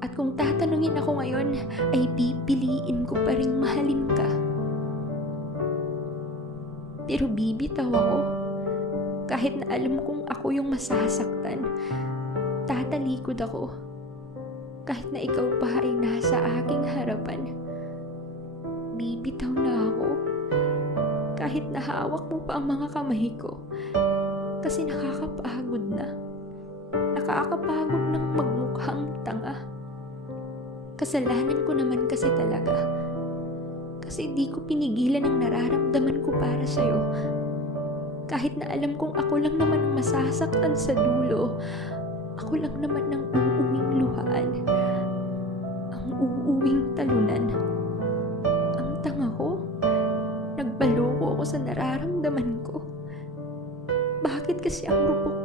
At kung tatanungin ako ngayon, ay pipiliin ko pa ring mahalin ka. Pero bibitaw ako. Kahit na alam kong ako yung masasaktan, tatalikod ako. Kahit na ikaw pa ay nasa aking harapan, bibitaw na ako. Kahit na hawak mo pa ang mga kamay ko, kasi nakakapagod na. Nakakapagod ng magmukhang tanga. Kasalanan ko naman kasi talaga. Kasi di ko pinigilan ang nararamdaman ko para sa'yo. Kahit na alam kong ako lang naman ang masasaktan sa dulo, ako lang naman ang uuwing luhaan. Ang uuwing talunan. Ang tanga ko. Nagbaloko ako sa nararamdaman ko. Bakit kasi ang rupok